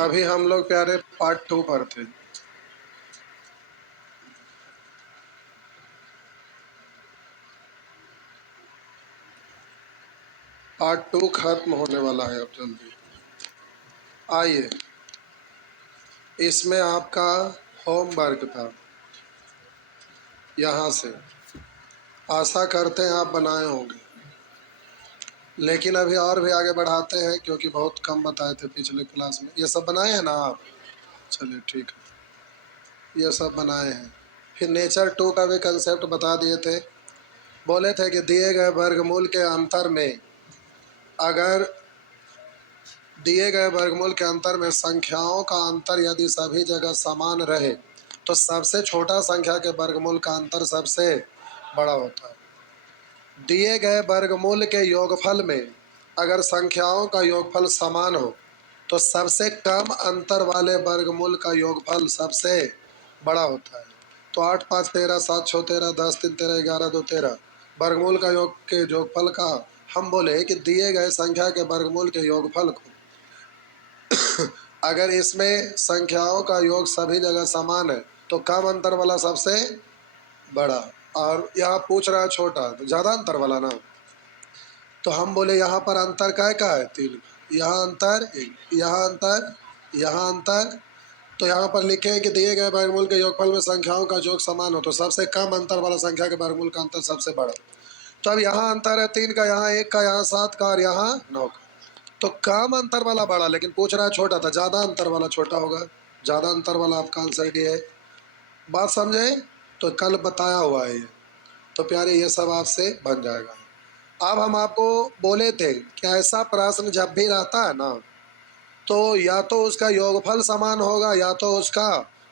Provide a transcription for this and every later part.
अभी हम लोग प्यारे पार्ट 2 पर थे। पार्ट 2 खत्म होने वाला है अब जल्दी। आइए, इसमें आपका होमवर्क था यहाँ से। आशा करते हैं आप बनाए होंगे, लेकिन अभी और भी आगे बढ़ाते हैं क्योंकि बहुत कम बताए थे पिछले क्लास में। ये सब बनाए हैं ना आप? चलिए ठीक है, ये सब बनाए हैं। फिर नेचर 2 का भी कंसेप्ट बता दिए थे। बोले थे कि दिए गए वर्गमूल के अंतर में, अगर दिए गए वर्गमूल के अंतर में संख्याओं का अंतर यदि सभी जगह समान रहे तो सबसे छोटा संख्या के वर्गमूल का अंतर सबसे बड़ा होता है। दिए गए वर्गमूल के योगफल में अगर संख्याओं का योगफल समान हो तो सबसे कम अंतर वाले वर्गमूल का योगफल सबसे बड़ा होता है। तो 8 5 13, 7 6 13, 10 3 13, 11 2 13 वर्गमूल का योग के योगफल का हम बोले कि दिए गए संख्या के वर्गमूल के योगफल को अगर इसमें संख्याओं का योग सभी जगह समान है तो कम अंतर वाला सबसे बड़ा, और यहाँ पूछ रहा है छोटा तो ज़्यादा अंतर वाला ना। तो हम बोले यहाँ पर अंतर का है 3, यहाँ अंतर 1, यहाँ अंतर, यहाँ अंतर। तो यहाँ पर लिखे हैं कि दिए गए वर्गमूल के योगफल में संख्याओं का योग समान हो तो सबसे कम अंतर वाला संख्या के वर्गमूल का अंतर सबसे बड़ा। तो अब यहाँ अंतर है 3 का, यहाँ 1 का, यहाँ 7 का और यहाँ 9 का। तो कम अंतर वाला बड़ा, लेकिन पूछ रहा है छोटा था, ज़्यादा अंतर वाला छोटा होगा। ज़्यादा अंतर वाला आपका आंसर ये है। बात समझे? तो कल बताया हुआ है ये, तो प्यारे ये सब आपसे बन जाएगा। अब हम आपको बोले थे कि ऐसा प्रश्न जब भी रहता है ना तो या तो उसका योगफल समान होगा या तो उसका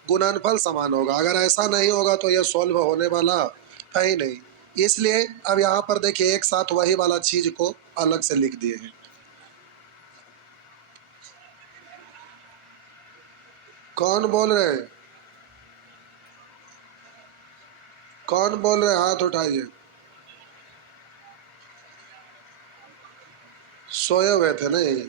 गुणनफल समान होगा। अगर ऐसा नहीं होगा तो यह सॉल्व होने वाला है ही नहीं। इसलिए अब यहाँ पर देखिए एक साथ वही वाला चीज को अलग से लिख दिए हैं। कौन बोल रहे हैं? कौन बोल रहे हैं? हाथ उठाइए। सोए हुए थे नहीं?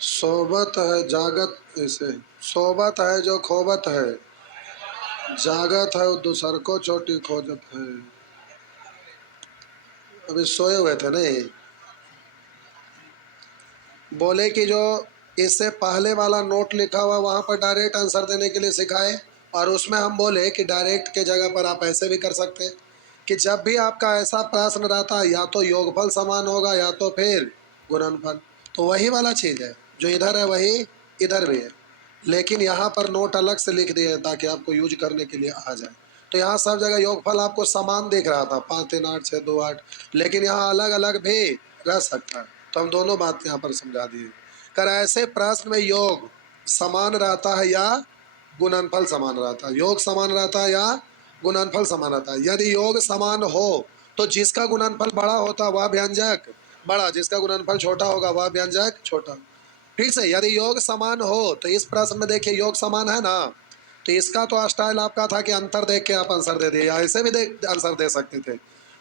सोबत है जागत, ऐसे सोबत है जो खोबत है, जागत है दूसर को चोटी खोजत है। अभी सोए हुए थे नहीं? बोले कि जो इससे पहले वाला नोट लिखा हुआ वहाँ पर डायरेक्ट आंसर देने के लिए सिखाए, और उसमें हम बोले कि डायरेक्ट के जगह पर आप ऐसे भी कर सकते हैं कि जब भी आपका ऐसा प्रश्न रहता है या तो योगफल समान होगा या तो फिर गुणनफल। तो वही वाला चीज़ है, जो इधर है वही इधर भी है, लेकिन यहाँ पर नोट अलग से लिख दिए ताकि आपको यूज करने के लिए आ जाए। तो यहाँ सब जगह योगफल आपको समान दिख रहा था 5 3 8 6 2 8, लेकिन यहाँ अलग अलग भी रह सकता है। तो हम दोनों बात यहाँ पर समझा दिए। कर ऐसे प्रश्न में योग समान रहता है या गुणनफल समान रहता है? योग समान रहता है या गुणनफल समान रहता है? यदि योग समान हो तो जिसका गुणनफल बड़ा होता है वह व्यंजक बड़ा, जिसका गुणनफल छोटा होगा वह व्यंजक छोटा। फिर से यदि योग समान हो तो इस प्रश्न में देखिए योग समान है ना, तो इसका तो स्टाइल आपका था कि अंतर देख के आप आंसर दे दिए, या ऐसे भी आंसर दे सकते थे।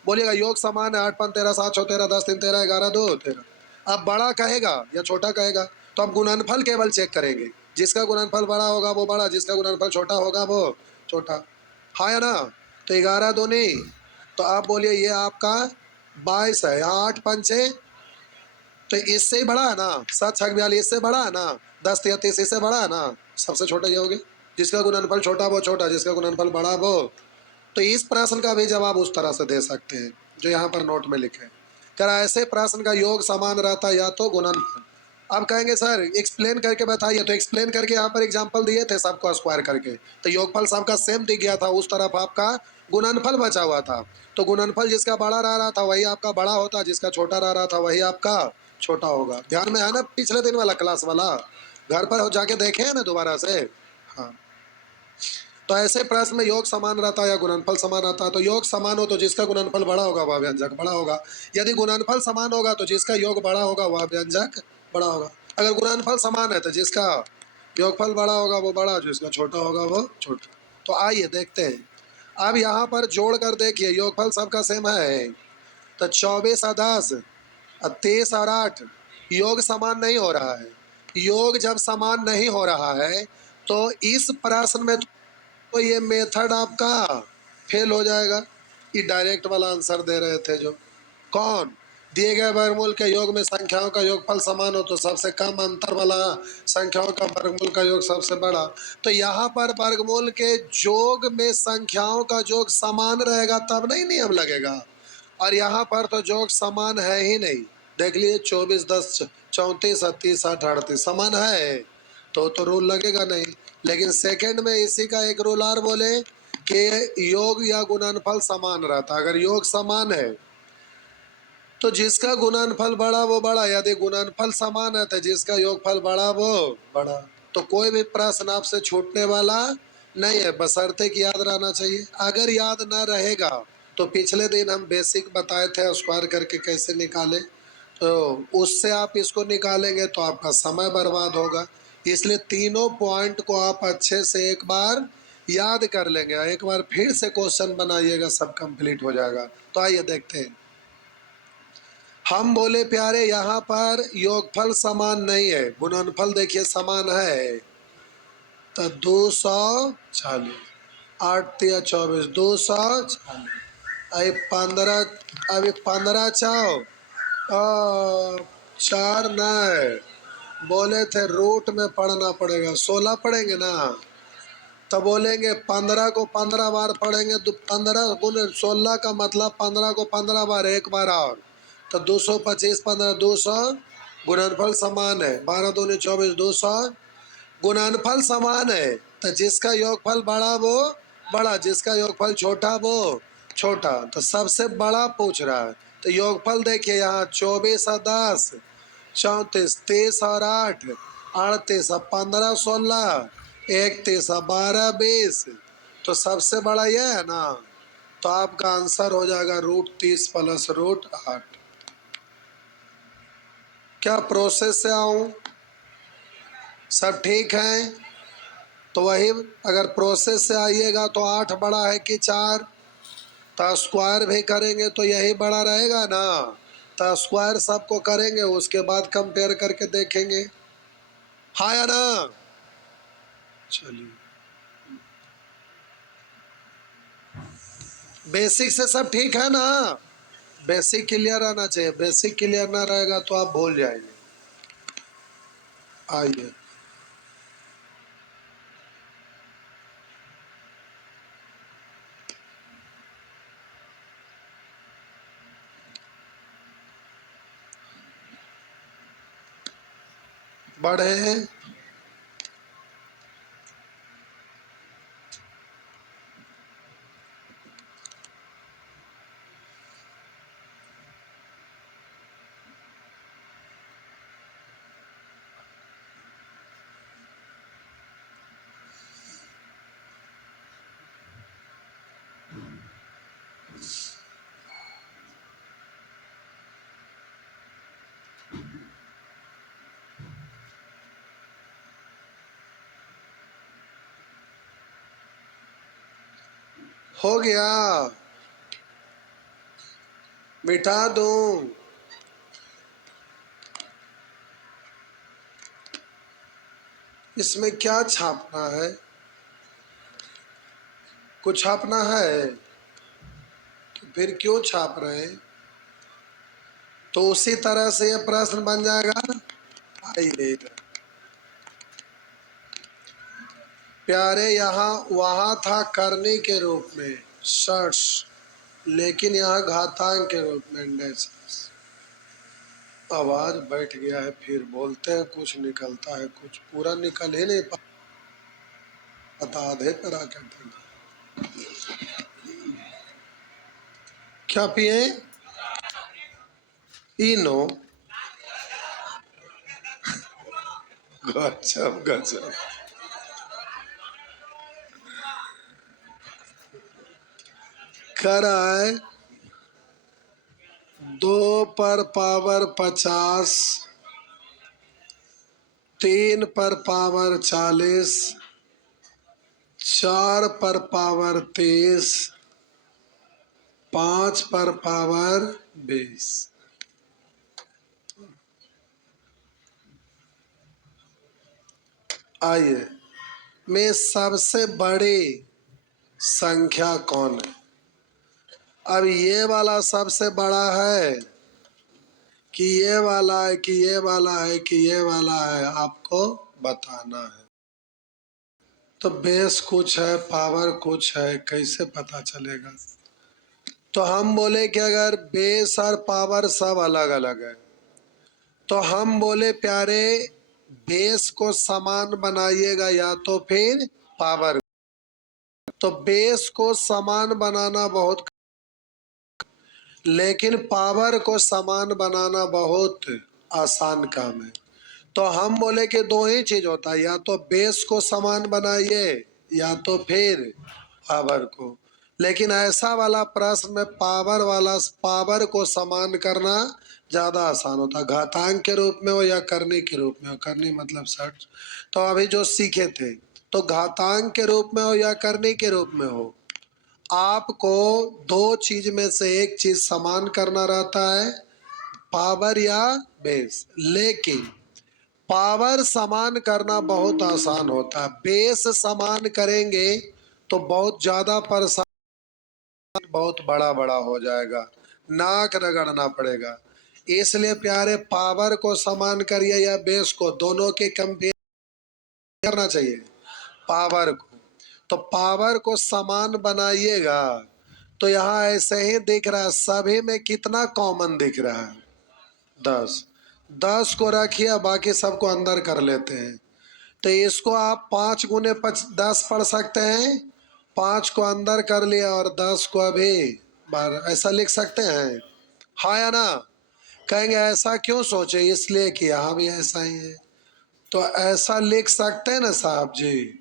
बोलिएगा योग समान है 8 5 13, 7 6 13, 10 3 13, 11 2 13। अब बड़ा कहेगा या छोटा कहेगा तो अब गुणनफल केवल चेक करेंगे। जिसका गुणनफल बड़ा होगा वो बड़ा, जिसका गुणनफल छोटा होगा वो छोटा। हाँ या ना? तो 11 दूनी, तो आप बोलिए ये आपका 22 है, यहाँ 8 पंचे, तो इससे ही बड़ा है ना। 7 6 42 इससे बड़ा है ना। 10 33 इससे बड़ा है ना। सबसे छोटा ये हो गया। जिसका गुणनफल छोटा वो छोटा, जिसका गुणनफल बड़ा वो। तो इस प्रश्न का भी जवाब उस तरह से दे सकते हैं जो यहाँ पर नोट में लिखे। कर ऐसे प्रश्न का योग समान रहता या तो गुणनफल। अब कहेंगे सर एक्सप्लेन करके बताइए, तो एक्सप्लेन करके यहाँ पर एग्जांपल दिए थे सबको स्क्वायर करके, तो योगफल सबका सेम दिख गया था, उस तरफ आपका गुणनफल बचा हुआ था। तो गुणनफल जिसका बड़ा रह रहा था वही आपका बड़ा होता, जिसका छोटा रह रहा था वही आपका छोटा होगा। ध्यान में है ना पिछले दिन वाला क्लास वाला? घर पर जाके देखे हैं ना दोबारा से? हाँ। तो ऐसे प्रश्न में योग समान रहता है या गुणनफल समान रहता है? तो योग समान हो तो जिसका गुणनफल बड़ा होगा वह व्यंजक बड़ा होगा। यदि गुणनफल समान होगा तो जिसका योग बड़ा होगा वह व्यंजक बड़ा होगा। अगर गुणनफल समान है तो जिसका योगफल बड़ा होगा वो बड़ा, जिसका छोटा होगा वो छोटा। तो आइए देखते हैं। अब यहाँ पर जोड़ कर देखिए योगफल सबका सेम है। तो 24 और 10 और 23 और 8 योग समान नहीं हो रहा है। योग जब समान नहीं हो रहा है तो इस प्रश्न में तो ये मेथड आपका फेल हो जाएगा। ये डायरेक्ट वाला आंसर दे रहे थे जो, कौन? दिए गए वर्गमूल के योग में संख्याओं का योगफल समान हो तो सबसे कम अंतर वाला संख्याओं का वर्गमूल का योग सबसे बड़ा। तो यहाँ पर वर्गमूल के जोग में संख्याओं का योग समान रहेगा तब नहीं नियम लगेगा, और यहाँ पर तो जोग समान है ही नहीं। देख लीजिए 24, 10, 34, 38, 60, 38 समान है तो रूल लगेगा नहीं। लेकिन सेकंड में इसी का एक रूल और बोले कि योग या गुणनफल समान रहता। अगर योग समान है तो जिसका गुणनफल बड़ा वो बड़ा, यदि गुणनफल समान है तो जिसका योगफल बड़ा वो बड़ा। तो कोई भी प्रश्न आपसे छूटने वाला नहीं है, बशर्ते कि याद रहना चाहिए। अगर याद ना रहेगा तो पिछले दिन हम बेसिक बताए थे स्क्वायर करके कैसे निकाले, तो उससे आप इसको निकालेंगे तो आपका समय बर्बाद होगा। इसलिए तीनों पॉइंट को आप अच्छे से एक बार याद कर लेंगे, एक बार फिर से क्वेश्चन बनाइएगा, सब कंप्लीट हो जाएगा। तो आइए देखते हैं। हम बोले प्यारे यहाँ पर योगफल समान नहीं है, गुणनफल देखिए समान है। तो 240, 8 तिया 24, 240, अभी 15, अभी 15 चाओ 4 नए बोले थे रूट में पढ़ना पड़ेगा, 16 पढ़ेंगे ना। तो बोलेंगे 15 को 15 बार पढ़ेंगे तो 15 गुने 16 का मतलब 15 को 15 बार, एक बार और तो 225, 15, 200 गुणनफल समान है। 12 दूनी 24, 200 गुणनफल समान है। तो जिसका योगफल बड़ा वो बड़ा, जिसका योगफल छोटा वो छोटा। तो सबसे बड़ा पूछ रहा है। तो योगफल देखिए यहाँ 24 और 10, 34, 30 और 8, 38 और 15, 16, 31 और 12, 20। तो सबसे बड़ा ये है ना। तो आपका आंसर हो जाएगा √30 प्लस √8। क्या प्रोसेस से आऊं? सब ठीक है? तो वही अगर प्रोसेस से आइएगा तो 8 बड़ा है कि 4, तो स्क्वायर भी करेंगे तो यही बड़ा रहेगा ना। तो स्क्वायर सबको करेंगे, उसके बाद कंपेयर करके देखेंगे, हाँ या ना। चलिए बेसिक से सब ठीक है ना। बेसिक क्लियर रहना चाहिए, बेसिक क्लियर ना रहेगा तो आप भूल जाएंगे। आइए बढ़े। हो गया, मिटा दूं? इसमें क्या छापना है? कुछ छापना है तो फिर क्यों छाप रहे हैं? तो उसी तरह से ये प्रश्न बन जाएगा। आइए प्यारे, यहाँ वहाँ था करने के रूप में शर्ट्स, लेकिन यहाँ घातांक के रूप में इंडेक्स। आवाज बैठ गया है, फिर बोलते हैं कुछ निकलता है, कुछ पूरा निकल ही नहीं पाता, आधे पर आके ठंडा। क्या पिए? इनो? गजब गजब। कर आए 2 पर पावर 50, 3 पर पावर 40, 4 पर पावर 30, 5 पर पावर 20। आइए, में सबसे बड़ी संख्या कौन है? अब ये वाला सबसे बड़ा है कि ये वाला है कि ये वाला है कि ये वाला है, आपको बताना है। तो बेस कुछ है, पावर कुछ है, कैसे पता चलेगा? तो हम बोले कि अगर बेस और पावर सब अलग अलग है तो हम बोले प्यारे बेस को समान बनाइएगा या तो फिर पावर। तो बेस को समान बनाना बहुत, लेकिन पावर को समान बनाना बहुत आसान काम है। तो हम बोले कि दो ही चीज होता है, या तो बेस को समान बनाइए या तो फिर पावर को। लेकिन ऐसा वाला प्रश्न में पावर को समान करना ज़्यादा आसान होता है, घातांक के रूप में हो या करने के रूप में हो। करनी मतलब 60। तो अभी जो सीखे थे, तो घातांक के रूप में हो या करने के रूप में हो, आपको दो चीज में से एक चीज समान करना रहता है, पावर या बेस। लेकिन पावर समान करना बहुत आसान होता है, बेस समान करेंगे तो बहुत ज्यादा परेशान, बहुत बड़ा बड़ा हो जाएगा, नाक रगड़ना पड़ेगा। इसलिए प्यारे पावर को समान करिए या बेस को, दोनों के कंपेयर करना चाहिए पावर को। तो पावर को समान बनाइएगा तो यहाँ ऐसे ही दिख रहा है, सभी में कितना कॉमन दिख रहा है? 10। 10 को रखिए, बाकी सबको अंदर कर लेते हैं। तो इसको आप 5 गुने 10 पढ़ सकते हैं। 5 को अंदर कर लिया और 10 को अभी बाहर, ऐसा लिख सकते हैं, हाँ या ना? कहेंगे ऐसा क्यों सोचे? इसलिए कि यहाँ भी ऐसा ही है। तो ऐसा लिख सकते हैं ना साहब जी?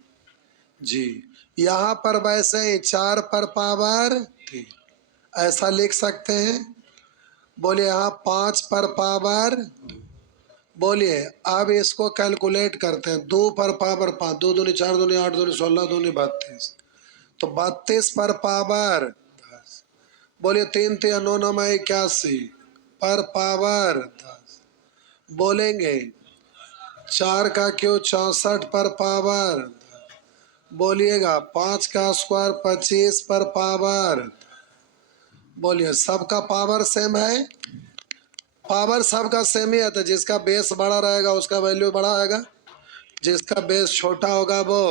जी। यहाँ पर वैसे ही 4 पर पावर 3, ऐसा लिख सकते हैं। बोलिए यहाँ 5 पर पावर 2। बोलिए अब इसको कैलकुलेट करते हैं, 2 पर पावर 5, 2 दूनी 4 दूनी 8 दूनी 16 दूनी 32, तो 32 पर पावर 10। बोलिए 3 3 9 9 81 पर पावर 10। बोलेंगे 4 का क्यों 64 पर पावर 10। बोलिएगा 5 का स्क्वायर 25 पर पावर। बोलिए सबका पावर सेम है, पावर सबका सेम ही है। तो जिसका बेस बड़ा रहेगा उसका वैल्यू बड़ा आएगा, जिसका बेस छोटा होगा वो,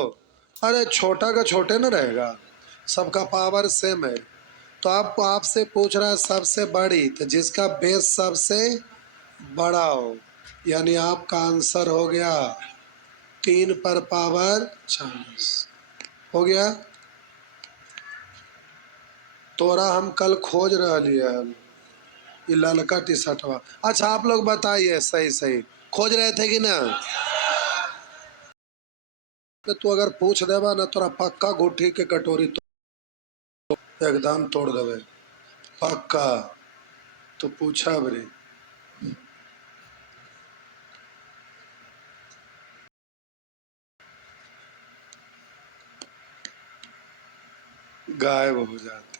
अरे छोटा का छोटे न रहेगा, सबका पावर सेम है। तो आपको आपसे पूछ रहा है सबसे बड़ी, तो जिसका बेस सबसे बड़ा हो, यानी आपका आंसर हो गया 3 पर पावर 40 हो गया। तोरा हम कल खोज रही है ये ललका टी शर्टवा। अच्छा आप लोग बताइए, सही सही खोज रहे थे कि ना? तो तू अगर पूछ देवा ना तोरा पक्का गुठी के कटोरी तो एकदम तोड़ देवे, पक्का। तो पूछा बरे, गायब हो जाते,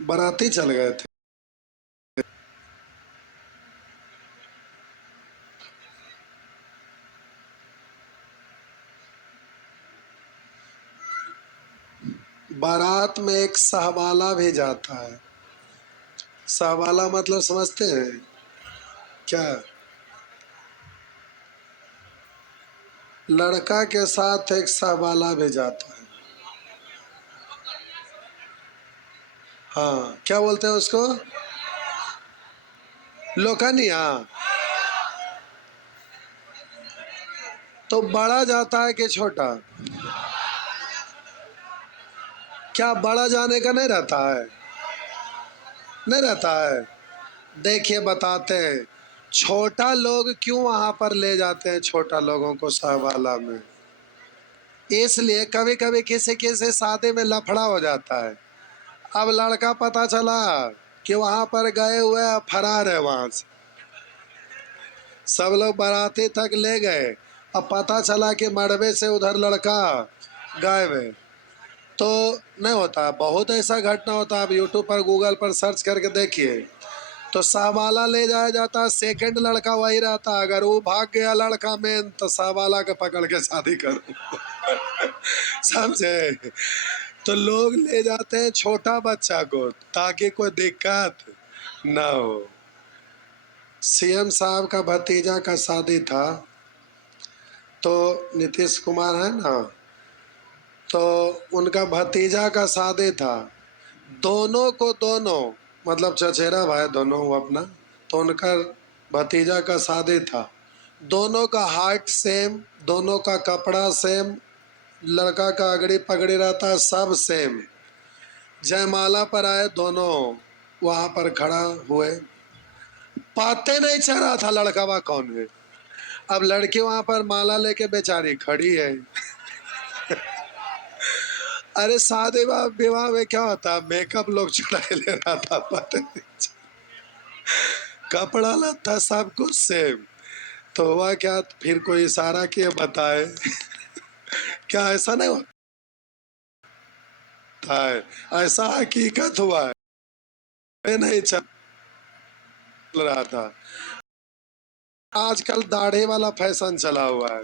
बाराती चल गए थे। बारात में एक सहवाला भी जाता है। सहवाला मतलब समझते हैं क्या? लड़का के साथ एक सहवाला भी जाता है। हाँ क्या बोलते हैं उसको? लोकनिया। तो बड़ा जाता है कि छोटा? क्या बड़ा जाने का नहीं रहता है? नहीं रहता है। देखिए बताते हैं, छोटा लोग क्यों वहां पर ले जाते हैं छोटा लोगों को सहवाला में? इसलिए कभी कभी किसी किसी शादी में लफड़ा हो जाता है। अब लड़का पता चला कि वहां पर गए हुए फरार है, वहां से सब लोग बाराती तक ले गए, अब पता चला कि मड़बे से उधर लड़का गायब है। तो नहीं होता, बहुत ऐसा घटना होता है। आप यूट्यूब पर गूगल पर सर्च करके देखिए, तो सावाला ले जाया जाता, सेकंड लड़का वही रहता। अगर वो भाग गया लड़का मेन तो सावाला के पकड़ के शादी करो। समझे? तो लोग ले जाते हैं छोटा बच्चा को ताकि कोई दिक्कत ना हो। सीएम साहब का भतीजा का शादी था, तो नीतीश कुमार है ना, तो उनका भतीजा का शादी था। दोनों को दोनों मतलब चचेरा भाई दोनों वो अपना, तो उनका भतीजा का शादी था। दोनों का हाइट सेम, दोनों का कपड़ा सेम, लड़का का अगड़ी पगड़ी रहता सब सेम। जयमाला पर आए दोनों वहाँ पर खड़ा हुए, पता नहीं चल रहा था लड़का वह कौन है। अब लड़की वहाँ पर माला लेके बेचारी खड़ी है। अरे शादी विवाह में क्या होता है, मेकअप लोग चुरा ले रहा था, पता नहीं कपड़ा लत्ता सब कुछ सेम। तो हुआ क्या, फिर कोई इशारा किए बताए। क्या ऐसा नहीं होता है? ऐसा हकीकत हुआ है, नहीं चल रहा था। आजकल दाढ़ी वाला फैशन चला हुआ है।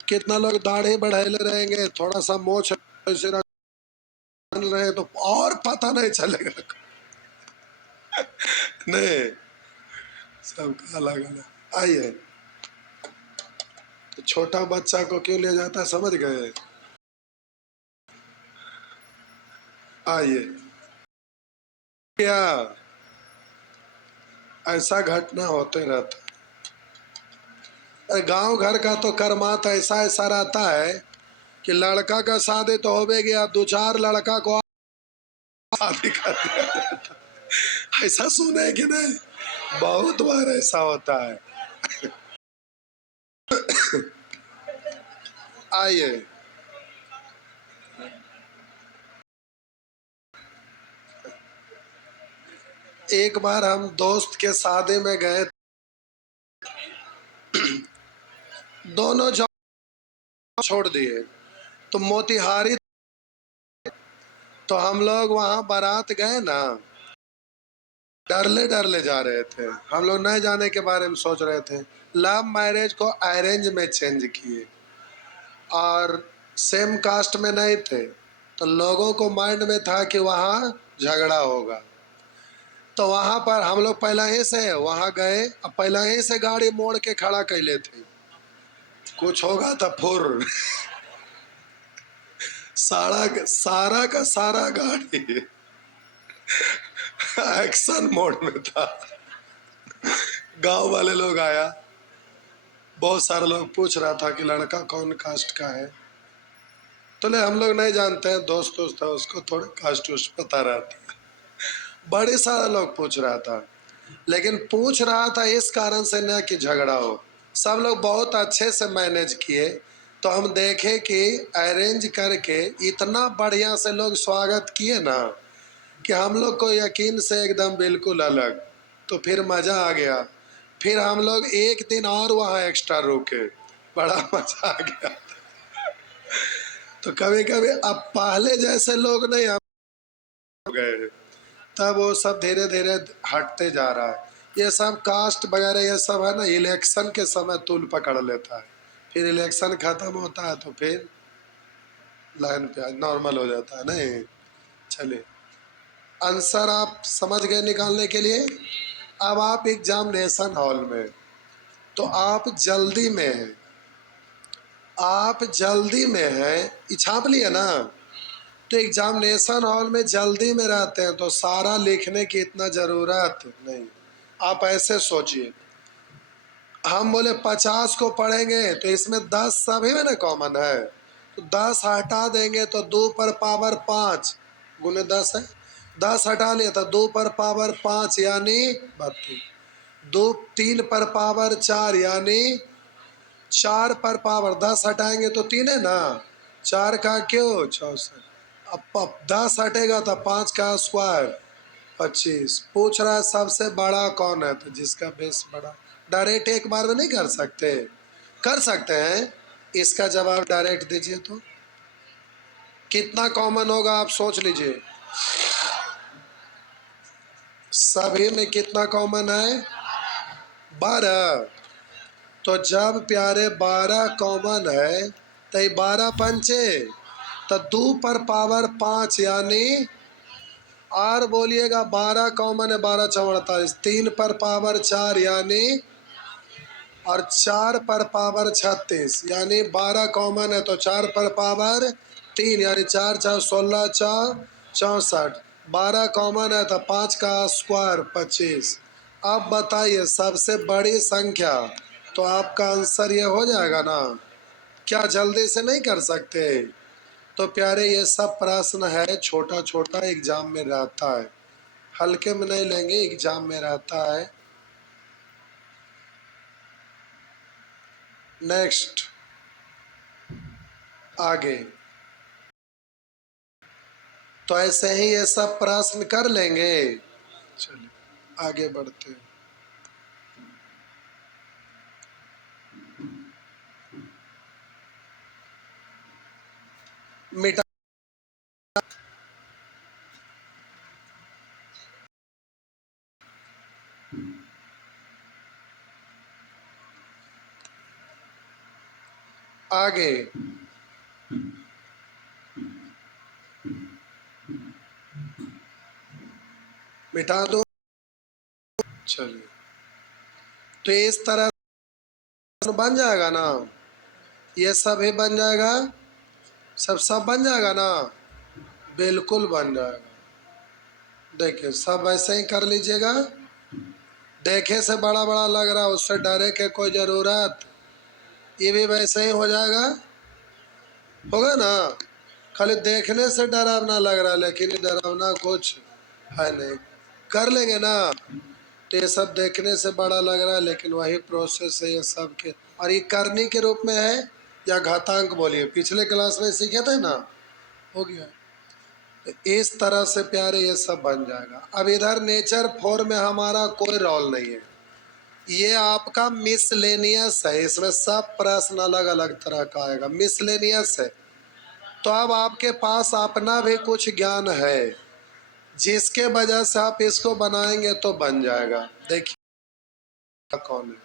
कितना लोग दाढ़ी बढ़ाए रहेंगे, थोड़ा सा मोछ ऐसे रख रहे तो और पता नहीं चलेगा। नहीं, सबका अलग अलग। आइए, तो छोटा बच्चा को क्यों ले जाता है समझ गए? आइए, क्या ऐसा घटना होते रहता है। गांव घर का तो कर्मात ऐसा ऐसा रहता है कि लड़का का शादी तो हो गया, दो चार लड़का को शादी कर दिया। ऐसा सुने कि नहीं? बहुत बार ऐसा होता है। आइए, एक बार हम दोस्त के शादी में गए, दोनों जॉब छोड़ दिए, तो मोतिहारी, तो हम लोग वहाँ बारात गए ना, डरले डरले जा रहे थे। हम लोग नहीं जाने के बारे में सोच रहे थे। लव मैरिज को अरेंज में चेंज किए और सेम कास्ट में नहीं थे, तो लोगों को माइंड में था कि वहाँ झगड़ा होगा। तो वहाँ पर हम लोग पहले ही से वहाँ गए, अब पहले ही से गाड़ी मोड़ के खड़ा कैले थे, कुछ होगा तो फुर। सारा का सारा गाड़ी एक्शन मोड में था। गांव वाले लोग आया, बहुत सारे लोग पूछ रहा था कि लड़का कौन कास्ट का है, तो ले हम लोग नहीं जानते हैं, दोस्त था उसको थोड़ा कास्ट उस्ट पता रहता। बड़े सारा लोग पूछ रहा था, लेकिन पूछ रहा था इस कारण से न कि झगड़ा हो। सब लोग बहुत अच्छे से मैनेज किए, तो हम देखे कि अरेंज करके इतना बढ़िया से लोग स्वागत किए ना कि हम लोग को यकीन से एकदम बिल्कुल अलग। तो फिर मज़ा आ गया। फिर हम लोग एक दिन और वहाँ एक्स्ट्रा रुके, बड़ा मज़ा आ गया। तो कभी कभी अब पहले जैसे लोग नहीं हो गए हैं, तब वो सब धीरे धीरे हटते जा रहा है। ये सब कास्ट वगैरह ये सब है ना, इलेक्शन के समय तूल पकड़ लेता है, फिर इलेक्शन खत्म होता है तो फिर लाइन पे नॉर्मल हो जाता है। नहीं, चलिए, आंसर आप समझ गए निकालने के लिए। अब आप एग्जामिनेशन हॉल में, तो आप जल्दी में हैं, आप जल्दी में हैं, ये छाप लिया ना। तो एग्जामिनेशन हॉल में जल्दी में रहते हैं तो सारा लिखने की इतना ज़रूरत नहीं। आप ऐसे सोचिए, हम बोले 50 को पढ़ेंगे तो इसमें 10 सभी में ना कॉमन है, तो 10 हटा देंगे तो 2 पर पावर 5 गुने 10 है। 10 हटा लिया तो 2 पर पावर 5 यानी 32। 2 3 पर पावर 4 यानी 4 पर पावर 10 हटाएंगे तो 3 है ना, 4 का क्यों 64। अब 10 हटेगा तो 5 का स्क्वायर 25। पूछ रहा है सबसे बड़ा कौन है, तो जिसका बेस बड़ा। डायरेक्ट एक बार में नहीं कर सकते, कर सकते हैं। इसका जवाब डायरेक्ट दीजिए तो कितना कॉमन होगा आप सोच लीजिए। सभी में कितना कॉमन है? 12। तो जब प्यारे 12 कॉमन है तो 12 पंचे तो 2 पर पावर 5 यानी और बोलिएगा 12 कॉमन है, 12 चौड़ 48, 3 पर पावर 4 यानी और 4 पर पावर 36 यानी 12 कॉमन है तो 4 पर पावर 3 यानी 4 4 16 4 64। 12 कॉमन है तो 5 का स्क्वायर 25। अब बताइए सबसे बड़ी संख्या, तो आपका आंसर ये हो जाएगा ना। क्या जल्दी से नहीं कर सकते? तो प्यारे ये सब प्रश्न है छोटा छोटा एग्जाम में रहता है, हल्के में नहीं लेंगे, एग्जाम में रहता है। नेक्स्ट आगे, तो ऐसे ही ये सब प्रश्न कर लेंगे। चलिए आगे बढ़ते हैं। मिटा आगे मिटा दो। चलिए तो इस तरह बन जाएगा ना, ये सब ही बन जाएगा, सब बन जाएगा ना, बिल्कुल बन जाएगा। देखिए सब ऐसे ही कर लीजिएगा। देखे से बड़ा बड़ा लग रहा है, उससे डरे के कोई ज़रूरत, ये भी वैसे ही हो जाएगा, होगा ना। खाली देखने से डरावना लग रहा है लेकिन ये डरावना कुछ है नहीं, कर लेंगे ना। तो ये सब देखने से बड़ा लग रहा है लेकिन वही प्रोसेस है ये सब के, और ये करनी के रूप में है या घातांक बोलिए, पिछले क्लास में सीखे थे ना, हो गया। तो इस तरह से प्यारे ये सब बन जाएगा। अब इधर नेचर 4 में हमारा कोई रोल नहीं है, ये आपका मिसलेनियस है, इसमें सब प्रश्न अलग अलग तरह का आएगा, मिसलेनियस है। तो अब आपके पास अपना भी कुछ ज्ञान है जिसके वजह से आप इसको बनाएंगे तो बन जाएगा। देखिए कौन है,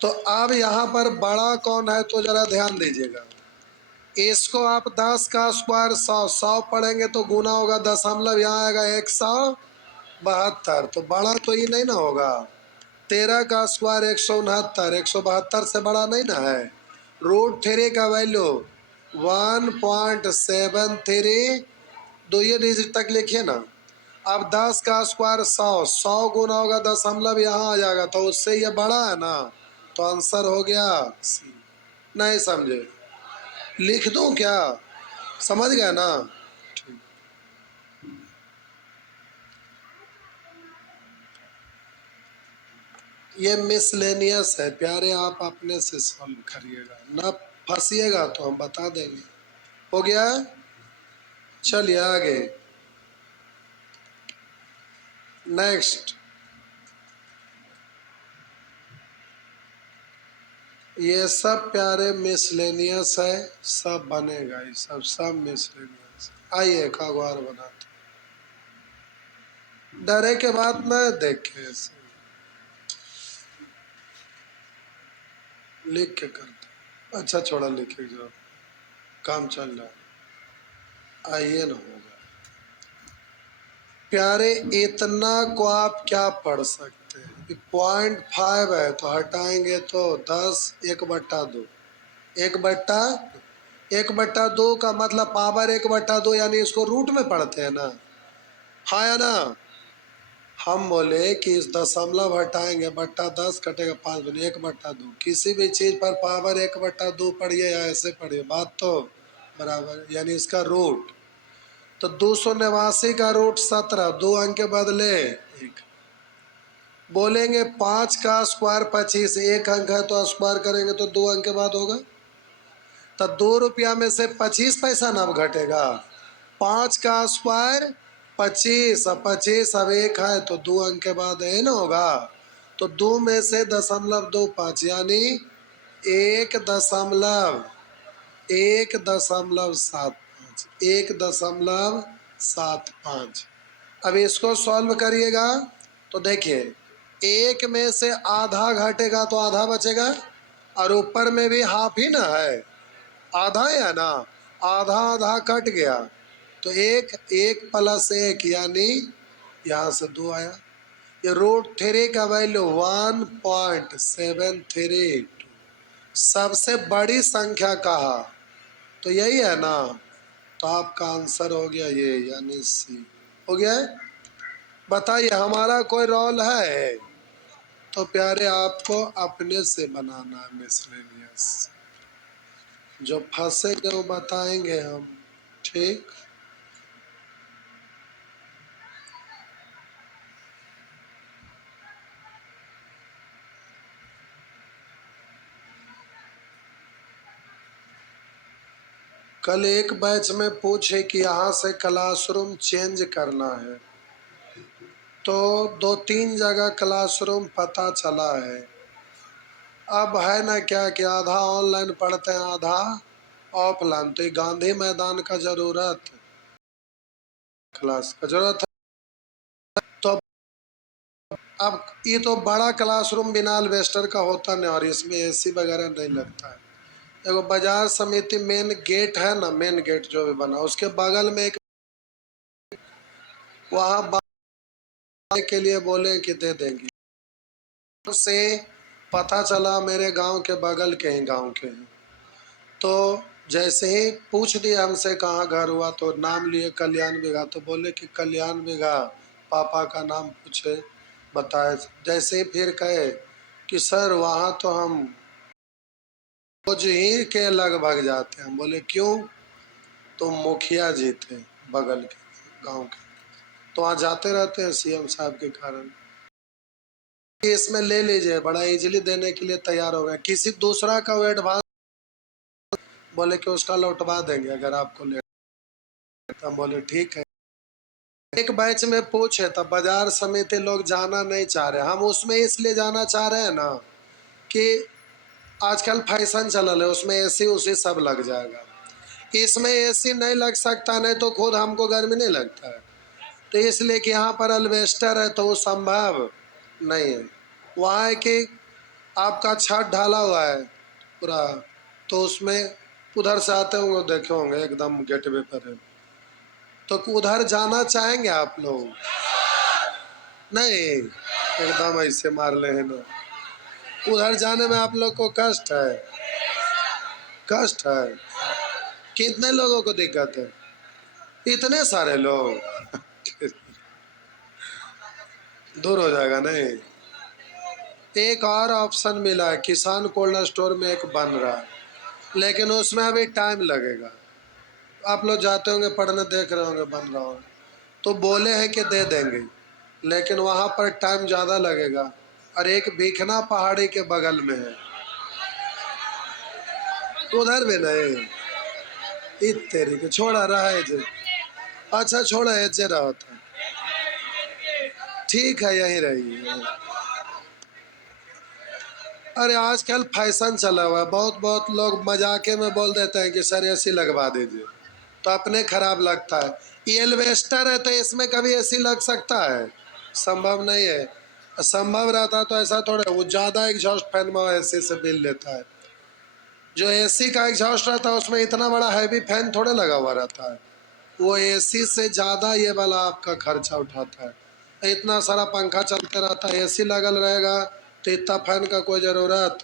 तो अब यहाँ पर बड़ा कौन है तो जरा ध्यान दीजिएगा। इसको आप 10 का स्क्वायर 100 100 पढ़ेंगे तो गुना होगा दशमलव, यहाँ आएगा 172, तो बड़ा तो ये नहीं ना होगा। 13 का स्क्वायर 169, 172 से बड़ा नहीं ना है। √3 का वैल्यू 1.73, दो ये डिजिट तक लिखिए ना। अब 10 का स्क्वायर 100, 100 गुना होगा दशमलव, यहाँ आ जाएगा तो उससे ये बड़ा है ना, तो आंसर हो गया सी। नहीं समझे? लिख दूं क्या? समझ गया ना? ये मिसलेनियस है प्यारे, आप अपने से सॉल्व करिएगा ना, फंसिएगा तो हम बता देंगे। हो गया? चलिए आगे नेक्स्ट। ये सब प्यारे मिसलेनियस है, सब बनेगा, ये सब मिसलेनियस। आइए एक अखबार बनाते, डरे के बाद न देखे, लिख के करते। अच्छा छोड़ा, लिखे जो काम चल रहा है, आइए ना होगा। प्यारे इतना को आप क्या पढ़ सकते हैं, 0.5 है तो हटाएंगे तो 10, 1/2, 1/2 का मतलब पावर 1/2 यानी इसको रूट में पढ़ते हैं ना, हाँ या ना। हम बोले कि इस दशमलव हटाएंगे, बट्टा 10 कटेगा 5 दूनी 1/2, किसी भी चीज़ पर पावर 1/2 पढ़िए या ऐसे पढ़िए, बात तो बराबर, यानी इसका रूट। तो 289 का रूट 17, 2 अंक के बदले 1। बोलेंगे 5 का स्क्वायर 25, 1 अंक है तो स्क्वायर करेंगे तो 2 अंक के बाद होगा, तो 2 रुपया में से 25 पैसा ना घटेगा। 5 का स्क्वायर 25, अब 25 अब 1 है तो 2 अंक के बाद है ना होगा, तो 2 में से 0.25 यानी 1.175, 1.75। अब इसको सॉल्व करिएगा तो देखिए, एक में से आधा घटेगा तो आधा बचेगा, और ऊपर में भी हाफ ही ना है, आधा है ना, आधा आधा कट गया तो एक, एक प्लस एक यानी यहाँ से 2 आया। ये √3 का वैल्यू 1.732 सबसे बड़ी संख्या कहा, तो यही है ना, तो आपका आंसर हो गया ये, यानी सी हो गया है। बताइए हमारा कोई रोल है? तो प्यारे आपको अपने से बनाना है मिसलेनियस, जो फंसेंगे वो बताएंगे हम, ठीक। कल एक बैच में पूछे कि यहाँ से क्लासरूम चेंज करना है, तो 2-3 जगह क्लासरूम पता चला है। अब है ना क्या कि आधा ऑनलाइन पढ़ते हैं, आधा ऑफलाइन, तो गांधी मैदान का जरूरत, क्लास का जरूरत है। तो अब ये तो बड़ा क्लासरूम बिना एल्वेस्टर का होता नहीं, और इसमें एसी वगैरह नहीं लगता है। देखो बाजार समिति मेन गेट है ना, मेन गेट जो भी बना उसके बगल में एक, वहाँ के लिए बोले कि दे देंगे, से पता चला मेरे गांव के बगल के ही गांव के हैं, तो जैसे ही पूछ दिया हमसे कहाँ घर हुआ, तो नाम लिए कल्याण बिघा, तो बोले कि कल्याण बिघा, पापा का नाम पूछे, बताए। जैसे ही फिर कहे कि सर वहाँ तो हम रोज ही के लगभग जाते हैं। बोले क्यों? तो मुखिया जी थे बगल के गांव के, तो वहाँ जाते रहते हैं सीएम साहब के कारण। इसमें ले लीजिए, बड़ा इजीली देने के लिए तैयार हो गए। किसी दूसरा का वो एडवांस बोले कि उसका लौटवा देंगे अगर आपको ले, तो हम बोले ठीक है। एक बैच में पूछे तब बाजार समिति लोग जाना नहीं चाह रहे, हम उसमें इसलिए जाना चाह रहे हैं ना कि आजकल फैशन चल है, उसमें एसी उसी सब लग जाएगा, इसमें एसी नहीं लग सकता, नहीं तो खुद हमको गर्मी नहीं लगता है, तो इसलिए कि यहाँ पर अल्वेस्टर है तो वो संभव नहीं है। वहाँ है कि आपका छत ढाला हुआ है पूरा, तो उसमें उधर से आते होंगे, देखे होंगे एकदम गेटवे पर है, तो उधर जाना चाहेंगे आप लोग? नहीं, एकदम ऐसे मार ले है ना, उधर जाने में आप लोग को कष्ट है, कष्ट है। कितने लोगों को दिक्कत है? इतने सारे लोग दूर हो जाएगा नहीं। एक और ऑप्शन मिला है, किसान कोल्ड स्टोर में एक बन रहा है, लेकिन उसमें अभी टाइम लगेगा। आप लोग जाते होंगे पढ़ने, देख रहे होंगे बन रहा होगा, तो बोले हैं कि दे देंगे, लेकिन वहाँ पर टाइम ज़्यादा लगेगा, और एक भिखना पहाड़ी के बगल में है, उधर भी नहीं। तेरी के छोड़ा रहा है जे, अच्छा छोड़ा है जे रहा था, ठीक है यही रही है। अरे आजकल फैशन चला हुआ है, बहुत बहुत लोग मजाके में बोल देते हैं कि सर एसी लगवा दीजिए, तो अपने खराब लगता है। ये एल्वेस्टर है तो इसमें कभी एसी लग सकता है? संभव नहीं है। संभव रहता तो ऐसा थोड़ा, वो ज़्यादा एग्जॉस्ट फैन में एसी से बिल लेता है। जो एसी का एग्जॉस्ट रहता है उसमें इतना बड़ा हैवी फैन थोड़े लगा हुआ रहता है, वो एसी से ज़्यादा ये वाला आपका खर्चा उठाता है। इतना सारा पंखा चलते रहता है, एसी लगल रहेगा तो इतना फैन का कोई ज़रूरत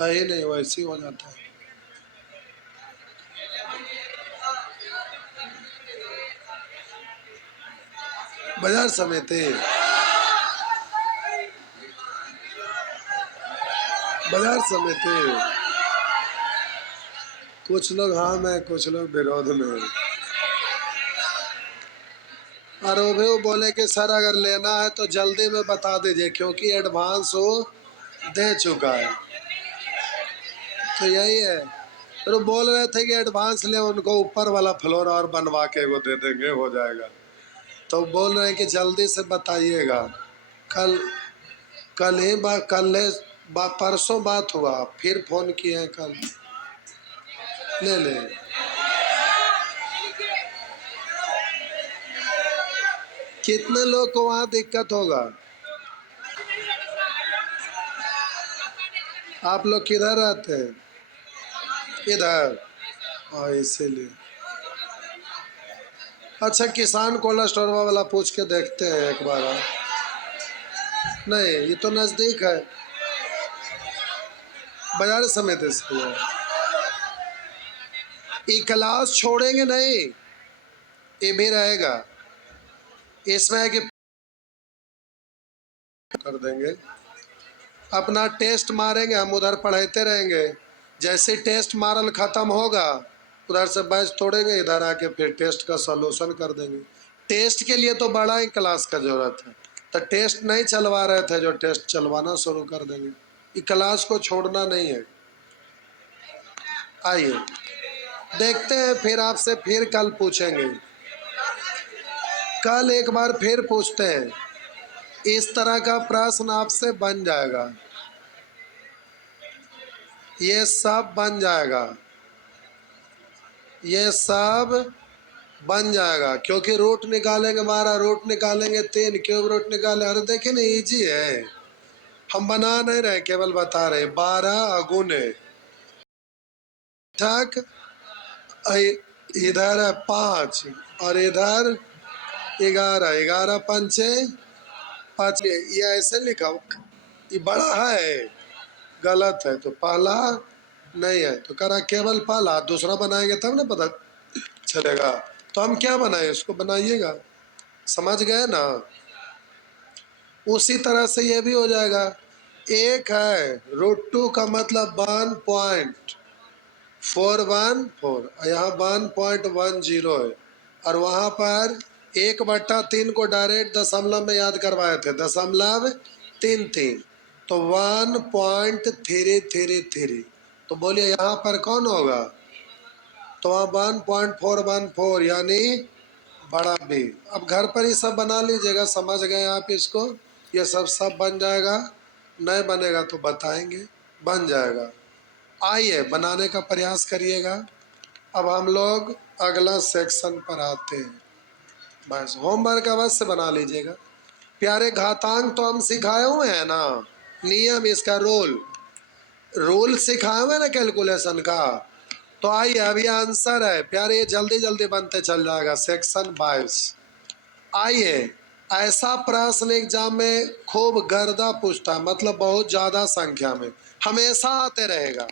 है ही नहीं, वैसे ही हो जाता है। बाजार समिति, बाजार समिति, कुछ लोग हाँ में, कुछ लोग विरोध में। और वो भी वो बोले कि सर अगर लेना है तो जल्दी में बता दीजिए, क्योंकि एडवांस वो दे चुका है, तो यही है। फिर वो बोल रहे थे कि एडवांस ले, उनको ऊपर वाला फ्लोर और बनवा के वो दे देंगे, हो जाएगा, तो बोल रहे हैं कि जल्दी से बताइएगा। कल, कल ही बात, कल परसों बात हुआ, फिर फोन किए हैं कल, ले ले। कितने लोग को वहां दिक्कत होगा? आप लोग किधर रहते हैं? इधर। हाँ, इसीलिए। अच्छा, किसान कोल्ड स्टोर वाला पूछ के देखते हैं एक बार। नहीं, ये तो नज़दीक है, बाजार समिति से है। ये क्लास छोड़ेंगे नहीं, ये भी रहेगा। इसमें है कि कर देंगे, अपना टेस्ट मारेंगे, हम उधर पढ़ाते रहेंगे। जैसे टेस्ट मारल ख़त्म होगा, उधर से बैच तोड़ेंगे, इधर आके फिर टेस्ट का सॉल्यूशन कर देंगे। टेस्ट के लिए तो बड़ा ही क्लास का ज़रूरत है, तो टेस्ट नहीं चलवा रहे थे, जो टेस्ट चलवाना शुरू कर देंगे। ये क्लास को छोड़ना नहीं है। आइए देखते हैं, फिर आपसे फिर कल पूछेंगे। कल एक बार फिर पूछते हैं, इस तरह का प्रश्न आपसे बन जाएगा, ये सब बन जाएगा, ये सब बन जाएगा। क्योंकि रूट निकालेंगे 12, रूट निकालेंगे 3, क्यूब रूट निकाले। अरे देखिए ना, इजी है, हम बना नहीं रहे, केवल बता रहे। 12 अगुने ठीक, इधर है 5 और इधर 11, 11 पंचे 5। ये ऐसे लिखा, ये बड़ा है, गलत है, तो पहला नहीं है, तो करा केवल पहला, दूसरा बनाएंगे तब ना पता चलेगा। तो हम क्या बनाए, इसको बनाइएगा, समझ गए ना। उसी तरह से ये भी हो जाएगा। एक है √2 का मतलब 1.414, यहाँ 1.10 है, और वहाँ पर 1/3 को डायरेक्ट दशमलव में याद करवाए थे, 0.33, तो 1.333। तो बोलिए यहाँ पर कौन होगा? तो वहाँ 1.414 यानी बड़ा बी। अब घर पर ही सब बना लीजिएगा, समझ गए आप इसको। ये सब बन जाएगा, नहीं बनेगा तो बताएंगे, बन जाएगा। आइए बनाने का प्रयास करिएगा। अब हम लोग अगला सेक्शन पर आते हैं। बस होमवर्क अवश्य बना लीजिएगा प्यारे। घातांक तो हम सिखाए हुए हैं ना, नियम, इसका रूल सिखाए हुए ना कैलकुलेशन का। तो आइए, अभी आंसर है प्यारे, ये जल्दी जल्दी बनते चल जाएगा। सेक्शन 22। आइए, ऐसा प्रश्न एग्जाम में खूब गर्दा पूछता है, मतलब बहुत ज़्यादा संख्या में, हमेशा आते रहेगा।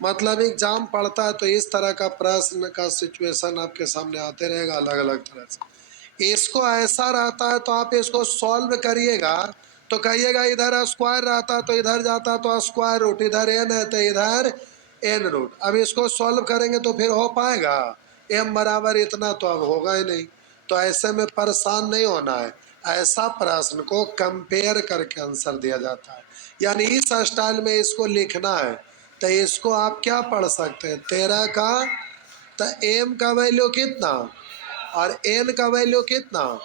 मतलब एग्जाम पढ़ता है तो इस तरह का प्रश्न का सिचुएशन आपके सामने आते रहेगा, अलग अलग तरह से। इसको ऐसा रहता है तो आप इसको सॉल्व करिएगा, तो कहिएगा इधर स्क्वायर रहता तो इधर जाता तो स्क्वायर रूट, इधर एन है तो इधर एन रूट। अब इसको सॉल्व करेंगे तो फिर हो पाएगा? एम बराबर इतना तो अब होगा ही नहीं। तो ऐसे में परेशान नहीं होना है, ऐसा प्रश्न को कंपेयर करके आंसर दिया जाता है, यानी इस स्टाइल में इसको लिखना है। तो इसको आप क्या पढ़ सकते हैं, 13 का, तो एम का वैल्यू कितना और एन का वैल्यू कितना,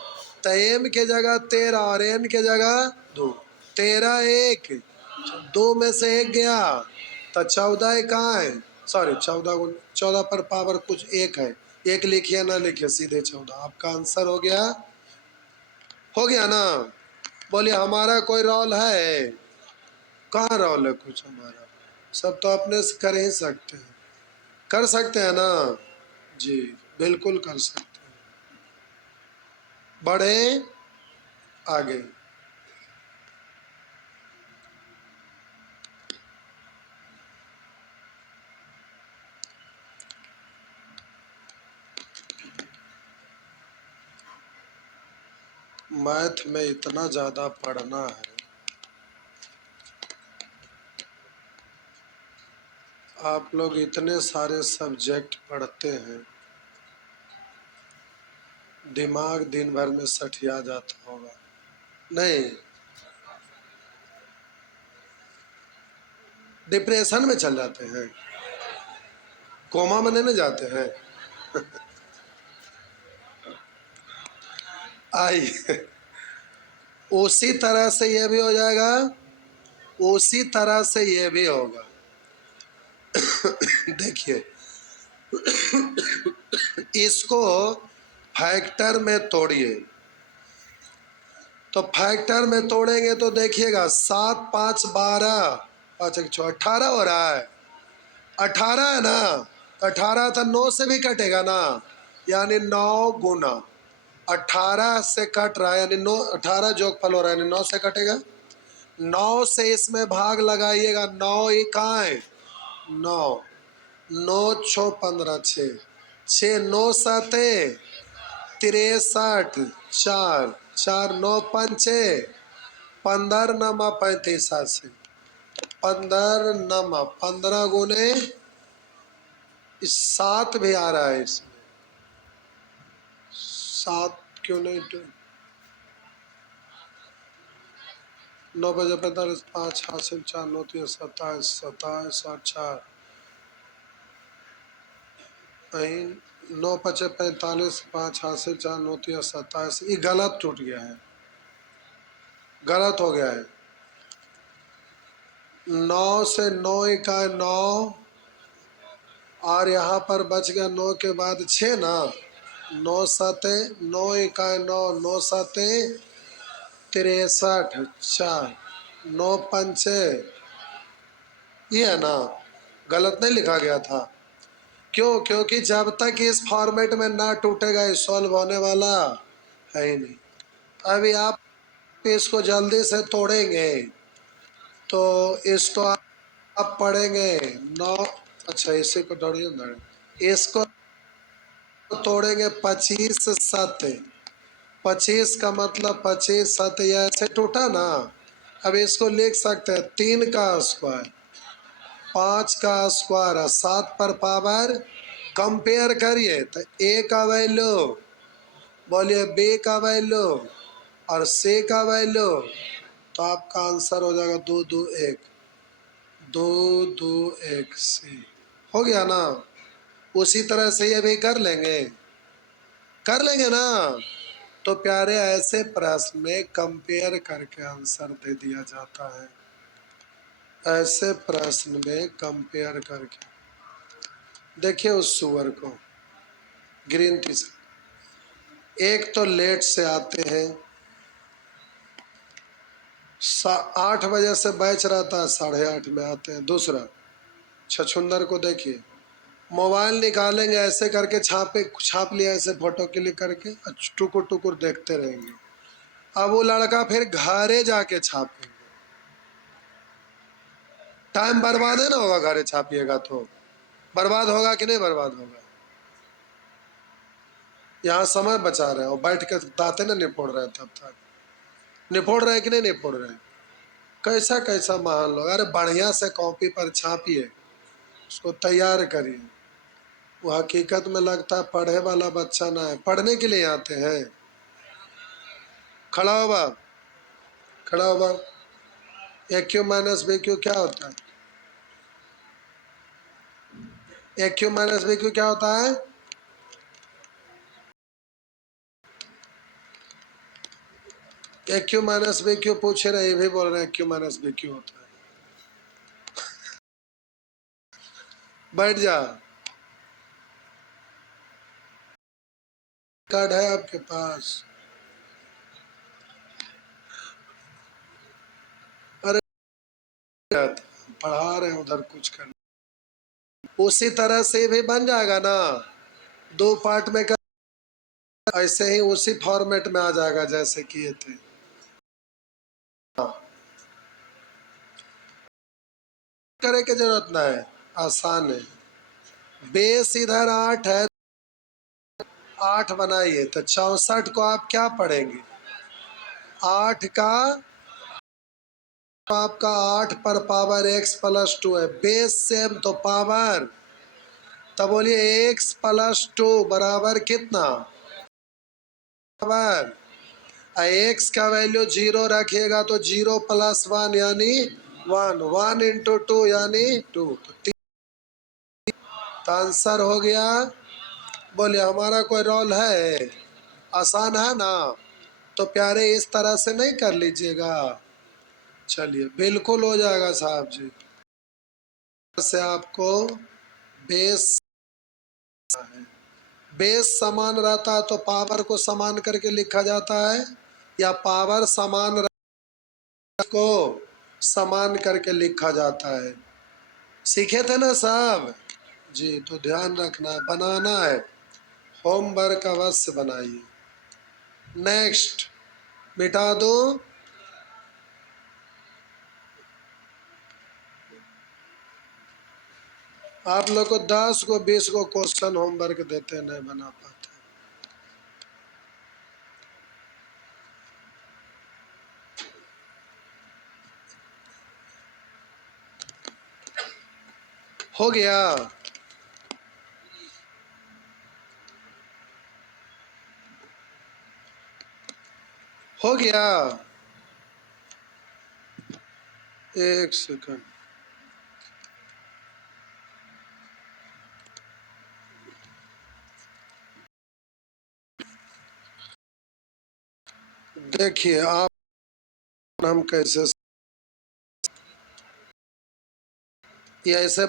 तो एम के जगह 13 और एन के जगह 2। 13 1, 2 में से 1 गया, तो 14 कहाँ है, सॉरी 14 पर पावर कुछ 1 है, 1 लिखिए ना लिखिए, सीधे 14। आपका आंसर हो गया ना। बोलिए हमारा कोई रोल है? कहाँ रोल है कुछ हमारा? सब तो अपने से कर ही सकते हैं, कर सकते हैं ना जी, बिल्कुल कर सकते हैं। बढ़े आगे। मैथ में इतना ज़्यादा पढ़ना है, आप लोग इतने सारे सब्जेक्ट पढ़ते हैं, दिमाग दिन भर में सठिया जाता होगा। नहीं, डिप्रेशन में चल जाते हैं, कोमा में नहीं जाते हैं। आइए, उसी तरह से ये भी हो जाएगा, उसी तरह से ये भी होगा। देखिए, इसको फैक्टर में तोड़िए, तो फैक्टर में तोड़ेंगे तो देखिएगा 7 5 12, 5 1 6 18 हो रहा है। 18 है ना, 18 था 9 से भी कटेगा ना, यानी 9 गुना 18 से कट रहा है, यानी 9 18 जोगफल हो रहा है, यानी 9 से कटेगा। 9 से इसमें भाग लगाइएगा, 9 इकाई 9, 9 छो 15 6, 6 9 साते 63, 4 4 9 पंचे 15 नमा 35 से 15 नमा 15 गुने 7 भी आ रहा है इसमें, 7 क्यों नहीं, 9 बजे 45 5 हासिल 4 9 3 27 27 8 4 9 पचे 45 5 हासिल 4 9 3 27, ये गलत टूट गया है, गलत हो गया है। 9 से 9 इकाई 9, और यहाँ पर बच गया 9 के बाद 6 ना, 9 साते 9 इकाई 9, 9 साते 63, 4 9 पंचे, ये है ना, गलत नहीं लिखा गया था। क्यों? क्योंकि जब तक इस फॉर्मेट में ना टूटेगा ये सॉल्व होने वाला है ही नहीं। अभी आप इसको जल्दी से तोड़ेंगे तो इसको आप पढ़ेंगे 9, अच्छा इसी को तोड़िए ना, इसको तोड़ेंगे 25 7, 25 का मतलब 25 7 ऐसे टूटा ना। अब इसको लिख सकते हैं 3 का स्क्वायर, 5 का स्क्वायर और 7 पर पावर, कंपेयर करिए तो ए का वैल्यू बोलिए, बी का वैल्यू और सी का वैल्यू, तो आपका आंसर हो जाएगा 2 2 1, 2 2 1 सी, हो गया ना। उसी तरह से ये भी कर लेंगे, कर लेंगे ना। तो प्यारे ऐसे प्रश्न में कंपेयर करके आंसर दे दिया जाता है, ऐसे प्रश्न में कंपेयर करके। देखिए उस सुअर को, ग्रीन टी शर्ट, एक तो लेट से आते हैं, 8 बजे से बैच रहता है, 8:30 में आते हैं। दूसरा छछुंदर को देखिए, मोबाइल निकालेंगे ऐसे करके छाप लिया ऐसे फोटो क्लिक करके, टुकुर टुकुर देखते रहेंगे। अब वो लड़का फिर घरे जाके छापेंगे, टाइम बर्बाद है ना होगा, घरे छापिएगा तो बर्बाद होगा कि नहीं बर्बाद होगा। यहाँ समय बचा रहे हो, बैठ के दाते ना निपोड़ रहे, तब तक निपोड़ रहे कि नहीं निपोड़ रहे। कैसा कैसा महान लोग, अरे बढ़िया से कॉपी पर छापिए, उसको तैयार करिए। वो हकीकत में लगता है पढ़े वाला बच्चा ना है, पढ़ने के लिए आते हैं। खड़ा हो बाप, खड़ा हो बाप। ए क्यू माइनस बी क्यू क्या होता है? ए क्यू माइनस बी क्यू क्या होता है? ए क्यू माइनस बी क्यू पूछे रहे, ये भी बोल रहे हैं क्यू माइनस बी क्यू होता है। बैठ जा, कार्ड है आपके पास? अरे पढ़ा रहे हैं उधर कुछ कर, उसी तरह से भी बन जाएगा ना, 2 पार्ट में कर, ऐसे ही उसी फॉर्मेट में आ जाएगा जैसे किए थे। हाँ, करे की जरूरत ना है, आसान है। बेस इधर 8 है, 8 बनाइए तो 64 को आप क्या पढ़ेंगे? 8 का आपका 8 पर पावर x प्लस 2 है, बेस सेम तो पावर, तब बोलिए x प्लस 2 बराबर कितना? पावर। x का वैल्यू 0 रखिएगा तो 0 प्लस 1 यानी 1, 1 इंटू 2 यानी 2, तो आंसर हो गया। बोलिए हमारा कोई रोल है? आसान है ना। तो प्यारे इस तरह से नहीं कर लीजिएगा, चलिए बिल्कुल हो जाएगा साहब जी। से आपको बेस बेस समान रहता है तो पावर को समान करके लिखा जाता है, या पावर समान को समान करके लिखा जाता है। सीखे थे ना सब जी, तो ध्यान रखना है, बनाना है, होमवर्क अवश्य बनाइए। नेक्स्ट मिटा दो। आप लोग को 10 को 20 को क्वेश्चन होमवर्क देते नहीं बना पाते। हो गया? हो गया? एक सेकंड, देखिए आप, हम कैसे ये ऐसे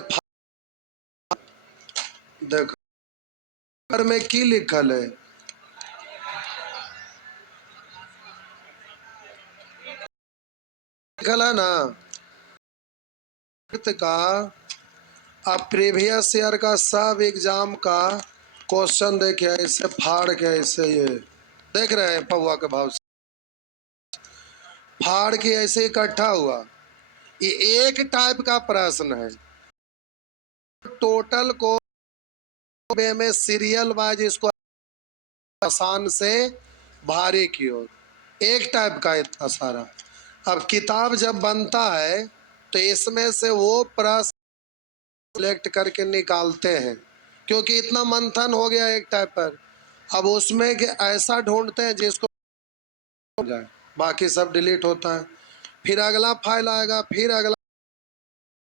देखो, पर में की लिखल है, लिखल है ना का। आप प्रीवियस ईयर का सब एग्जाम का क्वेश्चन देखिए, ऐसे फाड़ के ऐसे ये देख रहे हैं, पौवा के भाव से फाड़ के ऐसे इकट्ठा हुआ। ये एक टाइप का प्रश्न है, टोटल को वे में सीरियल वाइज इसको आसान से भारी की ओर, एक टाइप का इतना सारा। अब किताब जब बनता है तो इसमें से वो प्रश्न सिलेक्ट करके निकालते हैं, क्योंकि इतना मंथन हो गया एक टाइप पर। अब उसमें कि ऐसा ढूंढते हैं जिसको हो जाए, बाकी सब डिलीट होता है, फिर अगला फाइल आएगा, फिर अगला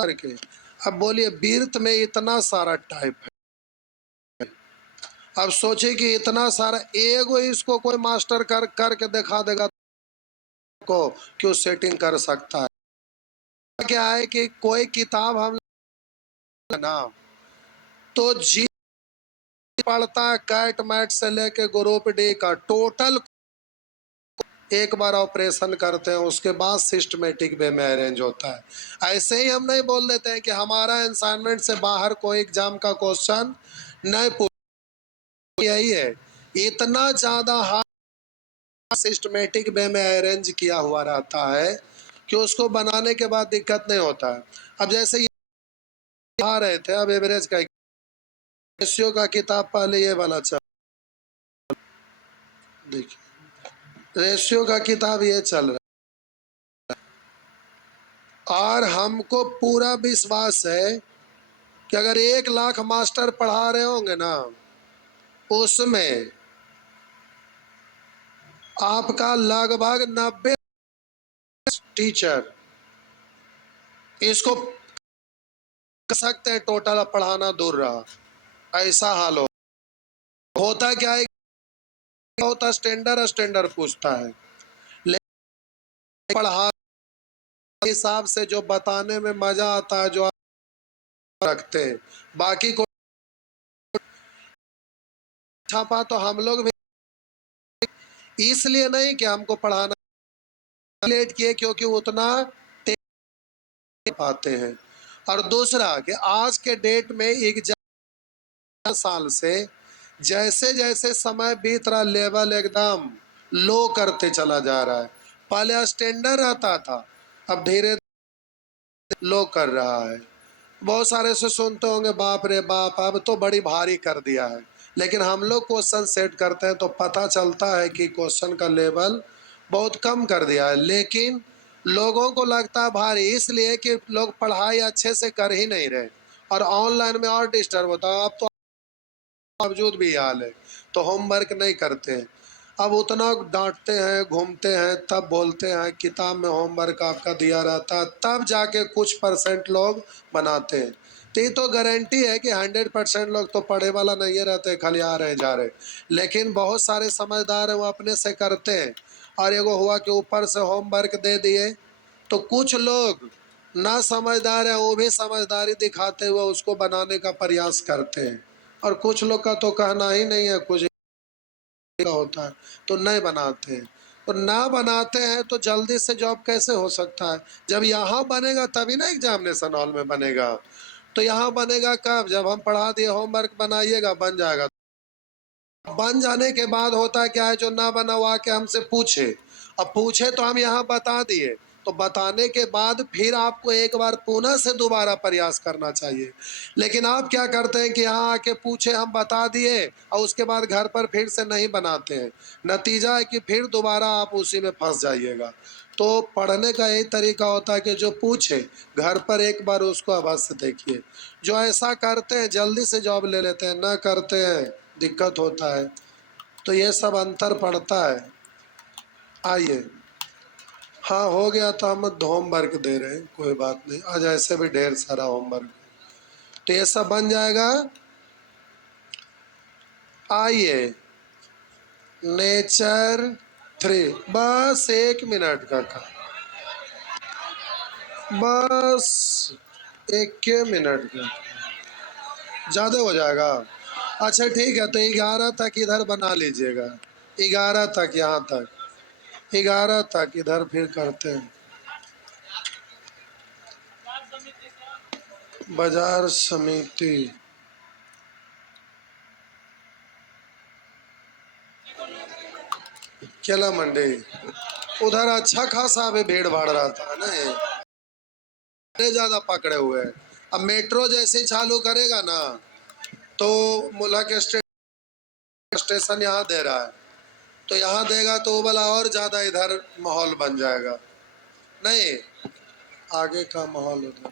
करके। अब बोलिए बीर्थ में इतना सारा टाइप है, अब सोचिए कि इतना सारा एगो इसको कोई मास्टर करके दिखा देगा को क्यों सेटिंग कर सकता है। क्या है कि कोई किताब हम ना तो जी पढ़ता है, कैट मैट से लेके ग्रुप डी का टोटल एक बार ऑपरेशन करते हैं, उसके बाद सिस्टमेटिक वे में अरेंज होता है। ऐसे ही हम नहीं बोल देते हैं कि हमारा असाइनमेंट से बाहर कोई एग्जाम का क्वेश्चन नहीं पूछ, यही है, इतना ज्यादा हार्ड सिस्टमेटिक वे में अरेंज किया हुआ रहता है कि उसको बनाने के बाद दिक्कत नहीं होता है। अब जैसे ये आ रहे थे, अब एवरेज का रेशियो का किताब पहले ये वाला चल, देखिए रेशियो का किताब ये चल रहा है, और हमको पूरा विश्वास है कि अगर 1 लाख मास्टर पढ़ा रहे होंगे ना, उसमें आपका लगभग 90 टीचर इसको कर सकते हैं, टोटल पढ़ाना दूर रहा, ऐसा हाल होता क्या है, होता स्टैंडर्ड स्टैंडर्ड पूछता है, लेकिन पढ़ा हिसाब से जो बताने में मजा आता है, जो आप रखते हैं, बाकी को छापा तो हम लोग भी इसलिए नहीं कि हमको पढ़ाना लेट किए, क्योंकि उतना पाते हैं। और दूसरा कि आज के डेट में 1 साल से जैसे जैसे समय बीत रहा, लेवल एकदम लो करते चला जा रहा है। पहले स्टैंडर्ड रहता था, अब धीरे लो कर रहा है। बहुत सारे से सुनते होंगे, बाप रे बाप अब तो बड़ी भारी कर दिया है, लेकिन हम लोग क्वेश्चन सेट करते हैं तो पता चलता है कि क्वेश्चन का लेवल बहुत कम कर दिया है, लेकिन लोगों को लगता है भारी, इसलिए कि लोग पढ़ाई अच्छे से कर ही नहीं रहे, और ऑनलाइन में और डिस्टर्ब होता है। अब तो बावजूद भी हाल है, तो होमवर्क नहीं करते हैं। अब उतना डांटते हैं, घूमते हैं, तब बोलते हैं किताब में होमवर्क आपका दिया रहता है, तब जाके कुछ परसेंट लोग बनाते हैं। तो ये तो गारंटी है कि 100% लोग तो पढ़े वाला नहीं रहते, खाली आ रहे जा रहे। लेकिन बहुत सारे समझदार हैं, वो अपने से करते हैं। और एगो हुआ कि ऊपर से होमवर्क दे दिए, तो कुछ लोग ना समझदार है, वो भी समझदारी दिखाते हुए उसको बनाने का प्रयास करते हैं। और कुछ लोग का तो कहना ही नहीं है, कुछ होता है तो नहीं बनाते हैं। तो ना बनाते हैं तो जल्दी से जॉब कैसे हो सकता है? जब यहाँ बनेगा तभी ना एग्जामिनेशन हॉल में बनेगा। तो यहाँ बनेगा कब? जब हम पढ़ा दिए होमवर्क बनाइएगा, बन जाएगा। बन जाने के बाद होता है क्या है, जो ना बना हुआ के हमसे पूछे। अब पूछे तो हम यहाँ बता दिए, तो बताने के बाद फिर आपको एक बार पुनः से दोबारा प्रयास करना चाहिए। लेकिन आप क्या करते हैं कि यहाँ आके पूछे, हम बता दिए और उसके बाद घर पर फिर से नहीं बनाते हैं। नतीजा है कि फिर दोबारा आप उसी में फंस जाइएगा। तो पढ़ने का यही तरीका होता है कि जो पूछे घर पर एक बार उसको अवश्य देखिए। जो ऐसा करते हैं जल्दी से जॉब ले लेते हैं, ना करते हैं दिक्कत होता है। तो ये सब अंतर पड़ता है। आइए, हाँ हो गया तो हम होमवर्क दे रहे हैं, कोई बात नहीं, आज ऐसे भी ढेर सारा होमवर्क। तो ये सब बन जाएगा। आइए, नेचर 3, बस 1 मिनट का काम, बस 1 मिनट का, ज़्यादा हो जाएगा। अच्छा ठीक है, तो 11 तक इधर बना लीजिएगा, 11 तक, यहाँ तक 11 तक इधर फिर करते हैं। बाजार समिति, केला मंडी, उधर अच्छा खासा अभी भीड़ भाड़ रहता है ना, ये ज्यादा पकड़े हुए हैं। अब मेट्रो जैसे ही चालू करेगा ना, तो मुल्ला स्टेशन यहाँ दे रहा है, तो यहाँ देगा तो वो वाला और ज्यादा इधर माहौल बन जाएगा। नहीं, आगे का माहौल उधर